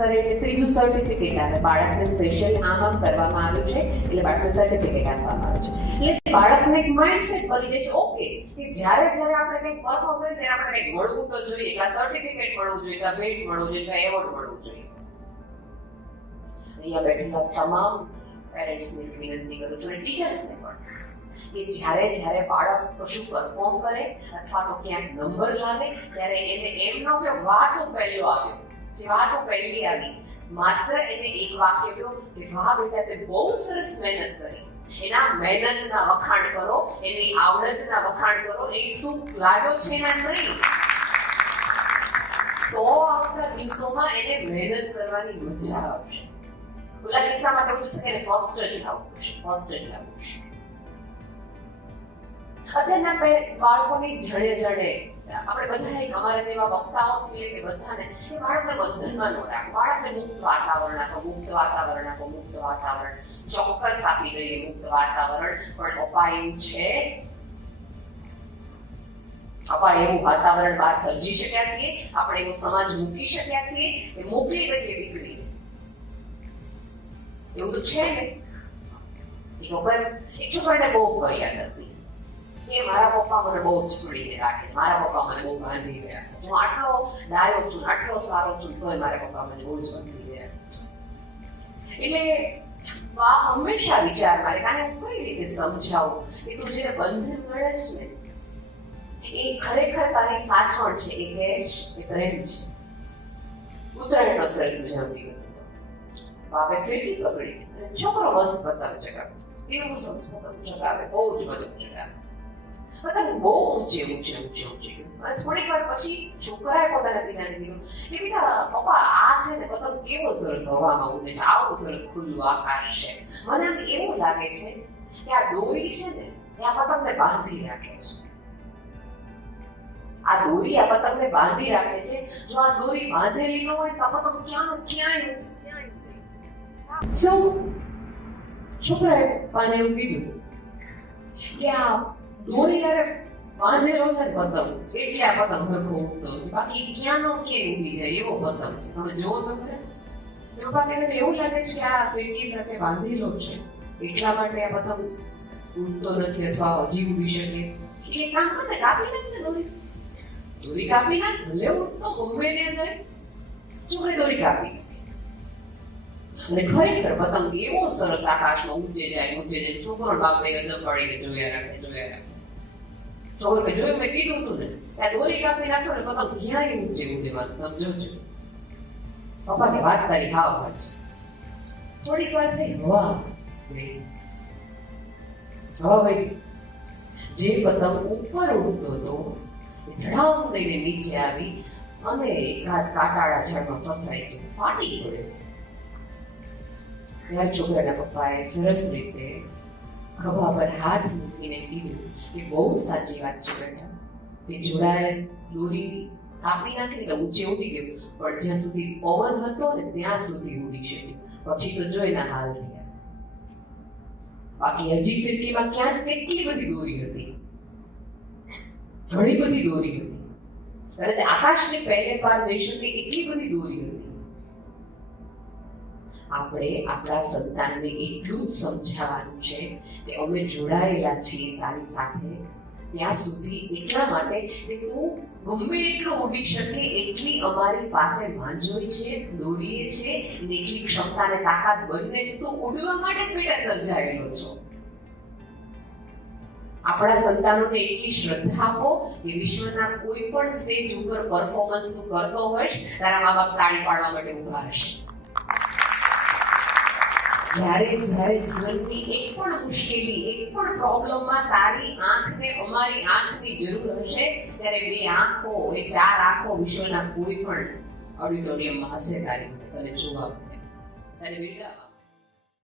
કરે એટલે ત્રીજું સર્ટિફિકેટ આવે. બાળકને સ્પેશિયલ આમ કરવામાં આવ્યું છે એટલે બાળકને સર્ટિફિકેટ આપવામાં આવે છે. એટલે બાળકને એક માઇન્ડસેટ બની જાય છે ઓકે કે જ્યારે આપણે કંઈક પરફોર્મ કરીએ ત્યારે આપણે કંઈક મળવું તો જોઈએ, કે સર્ટિફિકેટ મળવું જોઈએ, કે ભેટ મળવું જોઈએ, કે એવોર્ડ મળવું જોઈએ. અહીંયા બેઠેલા તમામ પેરેન્ટ્સને વિનંતી કરું છું અને ટીચર્સને પણ કે જ્યારે બાળક કશું પરફોર્મ કરે અથવા તો ક્યાંક નંબર લાવે ત્યારે એને એમનો કે વાતો પહેલો આવ્યો કે વાતો પહેલી આવી, માત્ર એને એક વાક્ય કહો કે વાહ બેટા તે બહુ સરસ મહેનત કરી. એના મહેનતના વખાણ કરો, એની આવડતના વખાણ કરો, એ શું લાગ્યો છે એના નહીં, તો આવતા દિવસોમાં એને મહેનત કરવાની મજા આવશે. ઓલા કિસ્સામાં કેવું છે કે એને ફર્સ્ટ લાવવું છે. અત્યારના બાળકોની જડે આપણે બધા એક અમારા જેવા વક્તાઓથી લઈને બધાને કે બાળકને બંધનમાં ન રાખો, બાળકને મુક્ત વાતાવરણ આપો, મુક્ત વાતાવરણ ચોક્કસ આપી દઈએ. મુક્ત વાતાવરણ પણ અપાય એવું વાતાવરણ બહાર સર્જી શક્યા છીએ, આપણે એવો સમાજ મૂકી શક્યા છીએ, એ મોકલી દઈએ દીકરી. એવું તો છે ને. એક છોકરાને બહુ ફરિયાદ હતી કે મારા પપ્પા મને બહુ છોડીને રાખે, મારા પપ્પા મને બહુ બાંધીને રાખે, હું આટલો ડાયો છું, આટલો સારો છું, તોય મારા પપ્પા મને બહુ જ બાંધીને રાખે. એટલે હંમેશા વિચાર મારે કે આને હું કઈ રીતે સમજાવું કે તું જે બંધન મળે છે ને એ ખરેખર તારી સાચવણ છે, એ કેશ, એ પ્રેમ છે. ઉત્તરાયણનો સરસ મજાનો દિવસ હતો. બાપે ફિરકી પકડી અને છોકરો મસ્ત પતંગ ચગાવે, એવું સરસ પતંગ ચગાવે, બહુ જ પતંગ ચગાવે. પતંગ બહુ ઊંચે અને થોડીક વાર પછી છોકરાએ પોતાના પિતાને કીધું કે પિતા પપ્પા આ છે ને પતંગ કેવો સરસ હવામાં ઉડે છે, આવું સરસ ખુલ્લું આકાશ છે, મને આમ એવું લાગે છે કે આ દોરી છે ને એ આ પતંગને બાંધી રાખે છે. આ દોરી આ પતંગને બાંધી રાખે છે. જો આ દોરી બાંધેલી ન હોય તો આ પતંગ ક્યાંય છોકરાએ પપ્પાને એવું કીધું કે આ દોરી યારે બાંધેલો છે પતંગ એટલે આ પતંગ સરખો ઉડતો, બાકી ક્યાંનો ક્યાંય ઉડી જાય એવો પતંગ. તમે જોવો તો ખરા. પપ્પા કહે એવું લાગે છે આ ફિરકી સાથે બાંધેલો છે એટલા માટે આ પતંગ ઉડતો નથી અથવા હજી ઉડી શકે. એ કામ કરે, કાપી નાખ ને દોરી કાપી નાખ, ભલે ઉડતો ગમે ને જાય. છોકરી દોરી કાપી અને ખરેખર પતંગ એવો સરસ આકાશમાં ઊંચે જાય. છોકરો બાપને અદબ પડીને જોયા રાખે. છોકરો જોયું મેં કીધું હતું ને ત્યાં દોરી કાપી નાખશો ને પતંગ ક્યાંય ઊંચે ઉડેવાનું સમજો છો. પપ્પા કે વાત તારી હાવ વાત છે. થોડીક વાર થઈ હવા ભાઈ જે પતંગ ઉપર ઉડતો હતો ધડામ લઈને નીચે આવી અને કાંટાળા ઝાડમાં ફસાઈ ગયું, ફાટી ગયો. ત્યારે છોકરાના પપ્પાએ સરસ રીતે ખભા પર હાથ મૂકીને કીધું કે બહુ સાચી વાત છે બેટા, કે જોડાય દોરી કાપી નાખી એટલે ઊંચે ઉડી ગયું, પણ જ્યાં સુધી પવન હતો ને ત્યાં સુધી ઉડી શક્યું, પછી તો જોઈના હાલ થયા. બાકી હજી ફિરકીમાં ક્યાંક કેટલી બધી દોરી હતી, ઘણી બધી દોરી હતી. કદાચ આકાશને પહેલે પાર જઈ શકે એટલી બધી દોરી હતી. આપણે આપણા સંતાનને એટલું જ સમજાવવાનું છે કે અમે જોડાયેલા છીએ તારી સાથે ત્યાં સુધી એટલા માટે કે તું ગમે એટલું ઉડી શકે એટલી અમારી પાસે માંજોઈ છે, દોરીએ છે, એટલી ક્ષમતા અને તાકાત બંને છે. તું ઉડવા માટે જ બેટા સર્જાયેલો છો. આપણા સંતાનોને એટલી શ્રદ્ધા આપો કે વિશ્વના કોઈ પણ સ્ટેજ ઉપર પરફોર્મન્સ તું કરતો હોઈશ તારા મા બાપ તાળી પાડવા માટે ઉભા હશે. જ્યારે જીવનની એક પણ મુશ્કેલી, એક પણ પ્રોબ્લેમમાં તારી આંખને અમારી આંખની જરૂર હશે ત્યારે બે આંખો, એ ચાર આંખો વિશ્વના કોઈ પણ ઓડિટોરિયમમાં હશે તારી, તને જોવા મળે, તને વિરડાવા